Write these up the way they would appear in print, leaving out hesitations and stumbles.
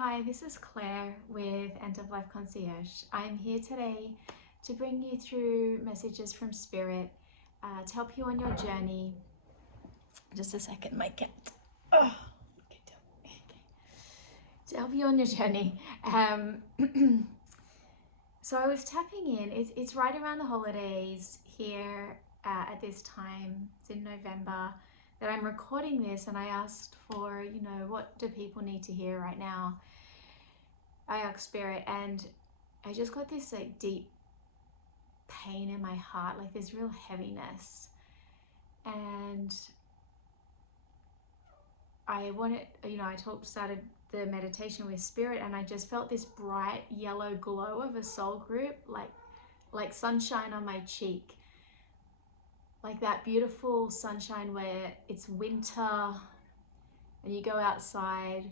Hi, this is Claire with End of Life Concierge. I'm here today to bring you through messages from Spirit to help you on your journey. Just a second, my cat. Oh, okay. To help you on your journey. So I was tapping in. It's right around the holidays here at this time. It's in November that I'm recording this, and I asked for, what do people need to hear right now? I asked Spirit, and I just got this like deep pain in my heart, like this real heaviness. And I started the meditation with Spirit, and I just felt this bright yellow glow of a soul group, like sunshine on my cheek, like that beautiful sunshine where it's winter and you go outside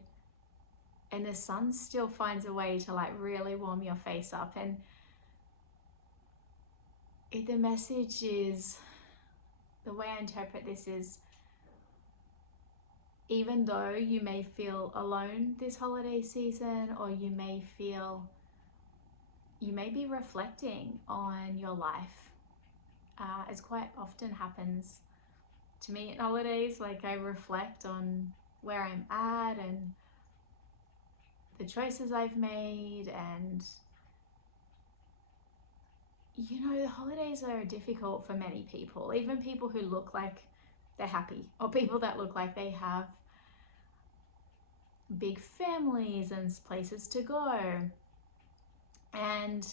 and the sun still finds a way to like really warm your face up. And the message is, the way I interpret this is, even though you may feel alone this holiday season, or you may be reflecting on your life, as quite often happens to me at holidays. Like, I reflect on where I'm at and the choices I've made, and the holidays are difficult for many people, even people who look like they're happy, or people that look like they have big families and places to go. And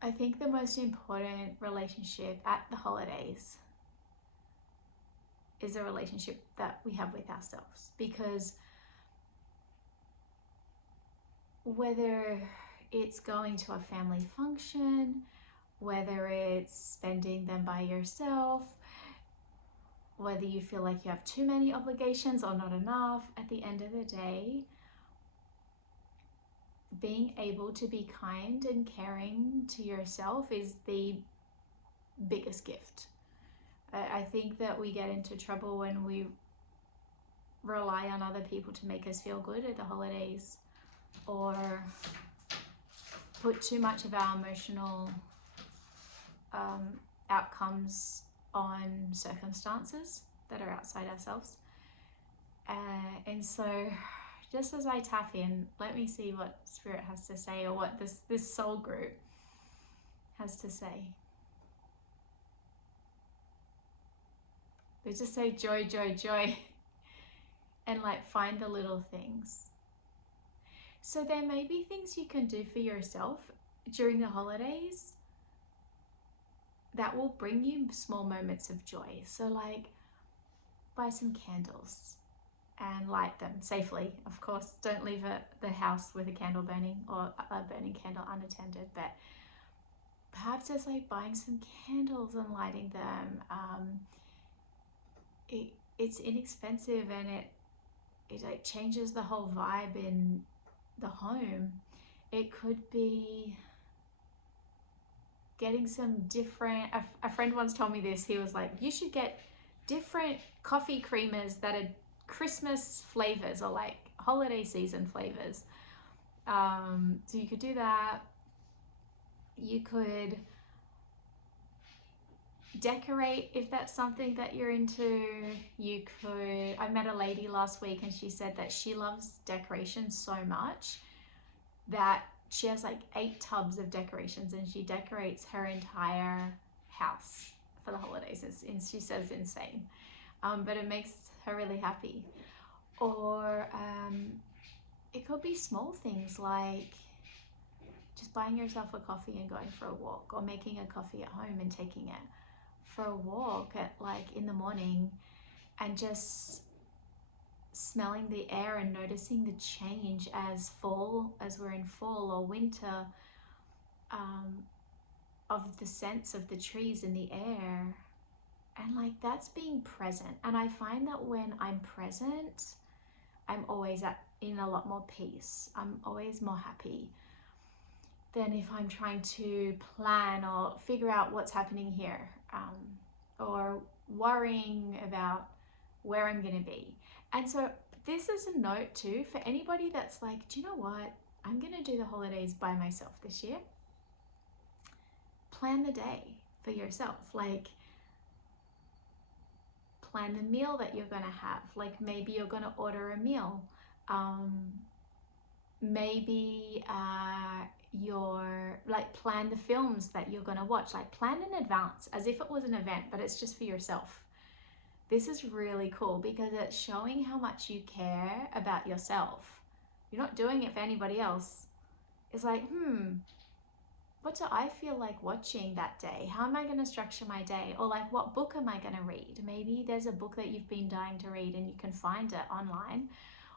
I think the most important relationship at the holidays is a relationship that we have with ourselves, because whether it's going to a family function, whether it's spending them by yourself, whether you feel like you have too many obligations or not enough, at the end of the day, being able to be kind and caring to yourself is the biggest gift. I think that we get into trouble when we rely on other people to make us feel good at the holidays, or put too much of our emotional outcomes on circumstances that are outside ourselves. And so just as I tap in, let me see what Spirit has to say, or what this soul group has to say. They just say joy, joy, joy, and like find the little things. So there may be things you can do for yourself during the holidays that will bring you small moments of joy. So like, buy some candles and light them safely. Of course, don't leave the house with a candle burning, or a burning candle unattended, but perhaps it's like buying some candles and lighting them. It's inexpensive, and it like changes the whole vibe in the home. It could be getting some different, a friend once told me this. He was like, you should get different coffee creamers that are Christmas flavors, or like holiday season flavors. So you could do that. You could decorate if that's something that you're into. I met a lady last week, and she said that she loves decoration so much that she has like 8 tubs of decorations, and she decorates her entire house for the holidays. She says insane, but it makes her really happy. Or it could be small things like just buying yourself a coffee and going for a walk, or making a coffee at home and taking it for a walk at in the morning, and just smelling the air and noticing the change as we're in fall or winter, of the scents of the trees in the air. And that's being present. And I find that when I'm present, I'm always in a lot more peace. I'm always more happy than if I'm trying to plan or figure out what's happening here, or worrying about where I'm going to be. And so this is a note too for anybody that's like, do you know what? I'm going to do the holidays by myself this year. Plan the day for yourself. Like, plan the meal that you're going to have. Like, maybe you're going to order a meal. Maybe you're like, plan the films that you're going to watch. Like, plan in advance as if it was an event, but it's just for yourself. This is really cool because it's showing how much you care about yourself. You're not doing it for anybody else. It's like, what do I feel like watching that day? How am I going to structure my day? Or like, what book am I going to read? Maybe there's a book that you've been dying to read and you can find it online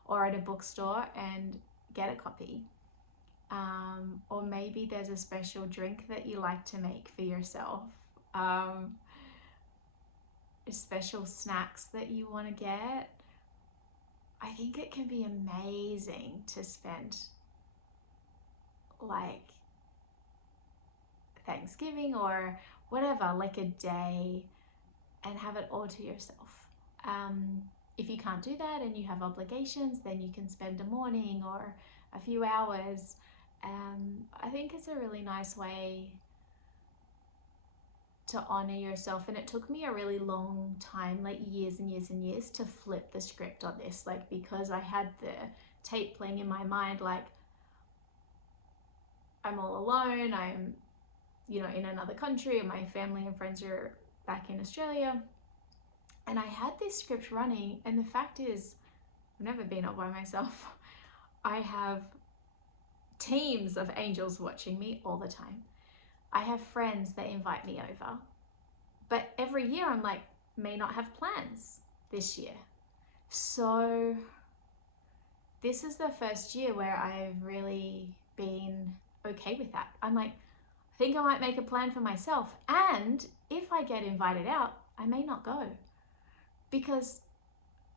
or at a bookstore and get a copy. Or maybe there's a special drink that you like to make for yourself. Special snacks that you want to get. I think it can be amazing to spend like Thanksgiving or whatever, like a day, and have it all to yourself. If you can't do that and you have obligations, then you can spend a morning or a few hours. I think it's a really nice way to honor yourself, and it took me a really long time, like years and years and years, to flip the script on this, like, because I had the tape playing in my mind, like, I'm all alone, I'm, you know, in another country, and my family and friends are back in Australia, and I had this script running, and the fact is, I've never been all by myself. I have teams of angels watching me all the time. I have friends that invite me over, but every year I'm like, may not have plans this year. So this is the first year where I've really been okay with that. I'm like, I think I might make a plan for myself. And if I get invited out, I may not go because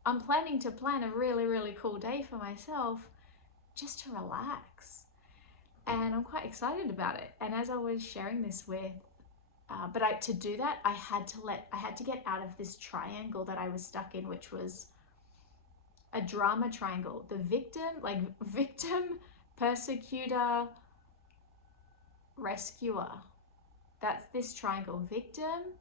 I'm planning to plan a really, really cool day for myself just to relax. And I'm quite excited about it. And as I was sharing this with, to do that, I had to get out of this triangle that I was stuck in, which was a drama triangle. The victim, persecutor, rescuer. That's this triangle: victim,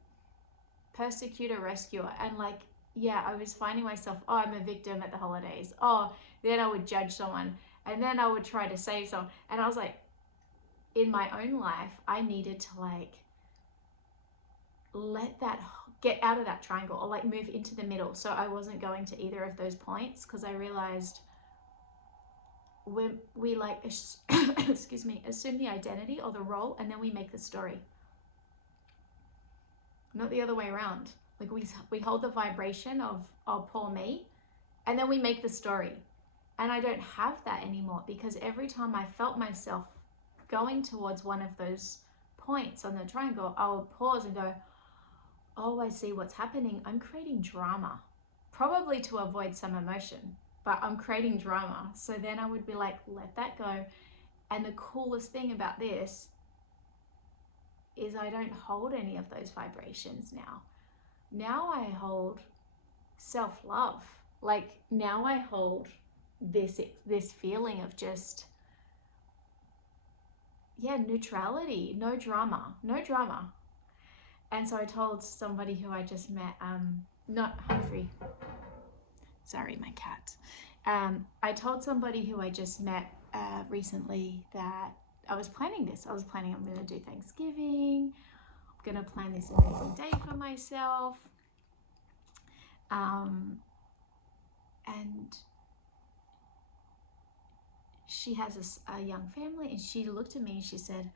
persecutor, rescuer. And like, yeah, I was finding myself, oh, I'm a victim at the holidays. Oh, then I would judge someone. And then I would try to save someone. And I was like, in my own life, I needed to like let that get out of that triangle, or like move into the middle. So I wasn't going to either of those points, because I realized when we like, excuse me, assume the identity or the role, and then we make the story. Not the other way around. Like we hold the vibration of, oh, poor me, and then we make the story. And I don't have that anymore, because every time I felt myself going towards one of those points on the triangle, I would pause and go, oh, I see what's happening. I'm creating drama, probably to avoid some emotion, but I'm creating drama. So then I would be like, let that go. And the coolest thing about this is I don't hold any of those vibrations now. Now I hold self-love. Like, now I hold this feeling of just, yeah, neutrality, no drama. And so I told somebody who I just met, not Humphrey, sorry, my cat. I told somebody who I just met recently that I was planning this. I'm going to do Thanksgiving. I'm going to plan this amazing day for myself. And she has a young family, and she looked at me and she said,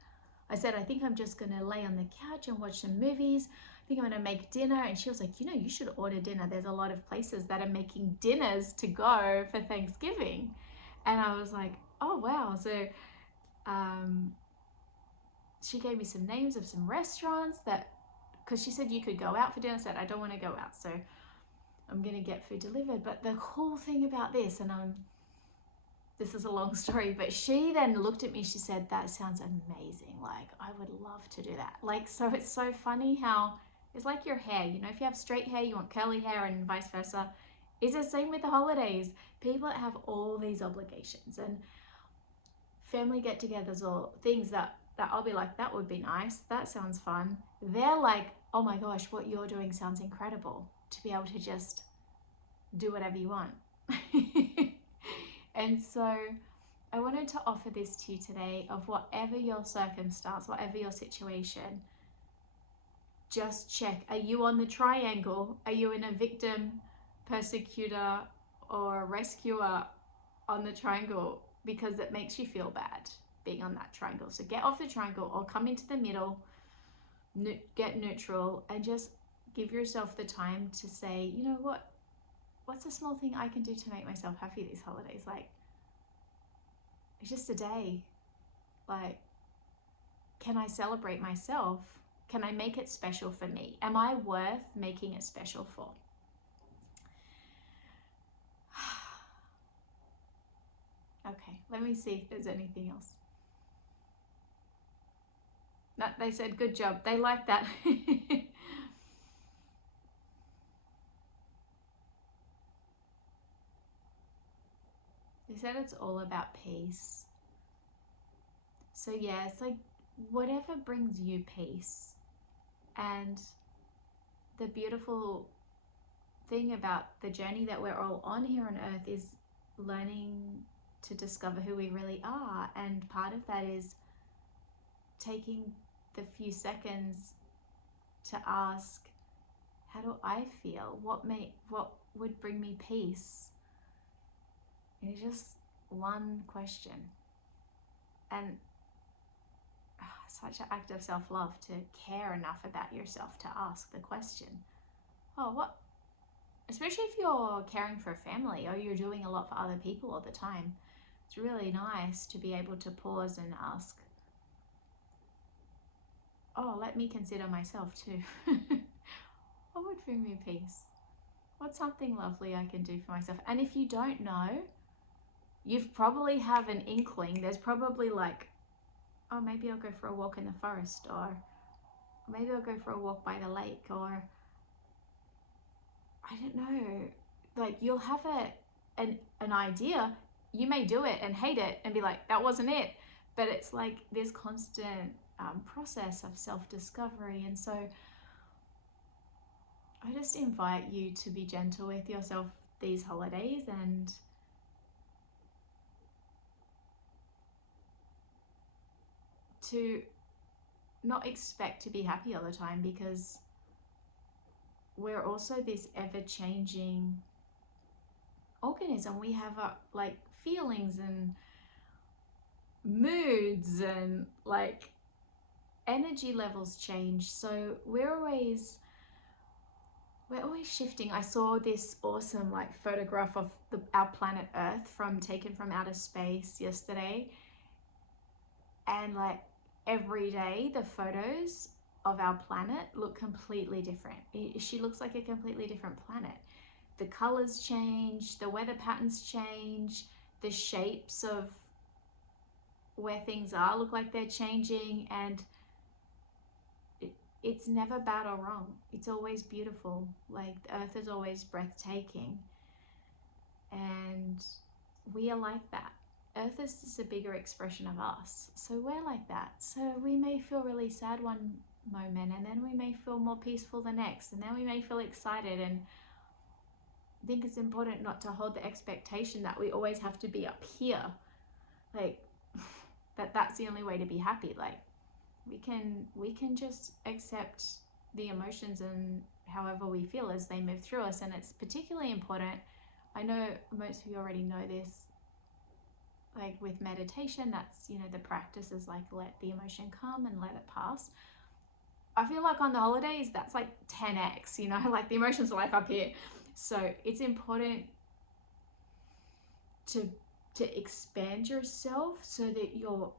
I think I'm just going to lay on the couch and watch some movies. I think I'm going to make dinner. And she was like, you should order dinner. There's a lot of places that are making dinners to go for Thanksgiving. And I was like, oh, wow. So she gave me some names of some restaurants because she said you could go out for dinner. I said, I don't want to go out, so I'm going to get food delivered. But the cool thing about this, and this is a long story, but she then looked at me, she said, that sounds amazing. Like, I would love to do that. Like, so it's so funny how it's like your hair, if you have straight hair, you want curly hair, and vice versa. It's the same with the holidays. People have all these obligations and family get-togethers or things that I'll be like, that would be nice, that sounds fun. They're like, oh my gosh, what you're doing sounds incredible, to be able to just do whatever you want. And so I wanted to offer this to you today, of whatever your circumstance, whatever your situation, just check, are you on the triangle? Are you in a victim, persecutor, or rescuer on the triangle? Because it makes you feel bad being on that triangle. So get off the triangle or come into the middle, get neutral, and just give yourself the time to say, you know what, what's a small thing I can do to make myself happy these holidays? Like, it's just a day. Like, can I celebrate myself? Can I make it special for me? Am I worth making it special for? Okay, let me see if there's anything else. No, they said good job. They like that. They said it's all about peace. So yeah, it's like whatever brings you peace. And the beautiful thing about the journey that we're all on here on earth is learning to discover who we really are. And part of that is taking the few seconds to ask, how do I feel? What would bring me peace? And it's just one question. And such an act of self-love to care enough about yourself to ask the question. Oh, what? Especially if you're caring for a family or you're doing a lot for other people all the time. It's really nice to be able to pause and ask, oh, let me consider myself too. What would bring me peace? What's something lovely I can do for myself? And if you don't know, you've probably have an inkling. There's probably like, oh, maybe I'll go for a walk in the forest, or maybe I'll go for a walk by the lake, or I don't know. Like, you'll have an idea. You may do it and hate it and be like, that wasn't it. But it's like this constant process of self-discovery. And so I just invite you to be gentle with yourself these holidays and to not expect to be happy all the time, because we're also this ever-changing organism. We have like feelings and moods and like energy levels change. So we're always shifting. I saw this awesome like photograph of our planet Earth taken from outer space yesterday, and like every day the photos of our planet look completely different. She looks like a completely different planet. The colors change, the weather patterns change, the shapes of where things are look like they're changing, and it's never bad or wrong. It's always beautiful. Like, the earth is always breathtaking, and we are like that. Earth is just a bigger expression of us. So we're like that. So we may feel really sad one moment, and then we may feel more peaceful the next, and then we may feel excited. And I think it's important not to hold the expectation that we always have to be up here, like that's the only way to be happy. Like, we can just accept the emotions and however we feel as they move through us. And it's particularly important, I know most of you already know this, like with meditation, that's, you know, the practice is like, let the emotion come and let it pass. I feel like on the holidays, that's like 10x, you know, like the emotions are like up here. So it's important to expand yourself so that you're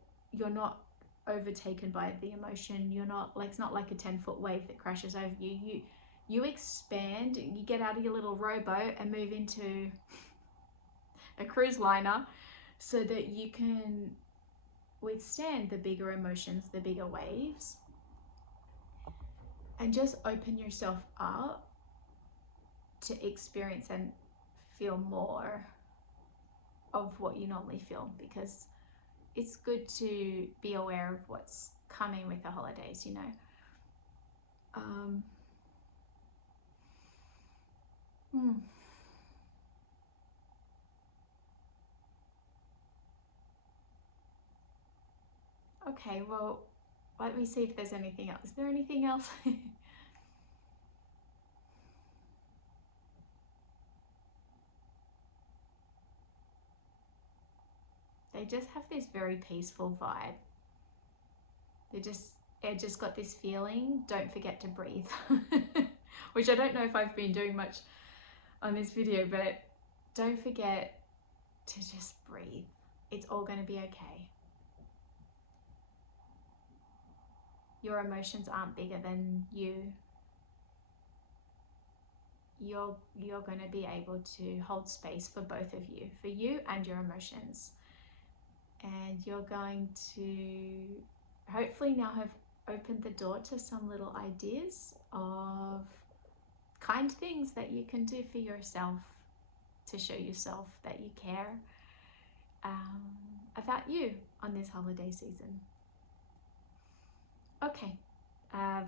not overtaken by the emotion. You're not like, it's not like a 10-foot wave that crashes over you. You expand, you get out of your little rowboat and move into a cruise liner so that you can withstand the bigger emotions, the bigger waves, and just open yourself up to experience and feel more of what you normally feel, because it's good to be aware of what's coming with the holidays, you know. Okay, well, let me see if there's anything else. Is there anything else? They just have this very peaceful vibe. It just got this feeling, don't forget to breathe. Which I don't know if I've been doing much on this video, but don't forget to just breathe. It's all going to be okay. Your emotions aren't bigger than you. You're going to be able to hold space for both of you, for you and your emotions. And you're going to hopefully now have opened the door to some little ideas of kind things that you can do for yourself to show yourself that you care about you on this holiday season. Okay,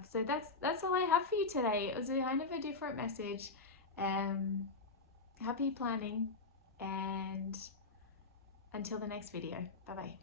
so that's all I have for you today. It was a kind of a different message. Happy planning, and until the next video. Bye bye.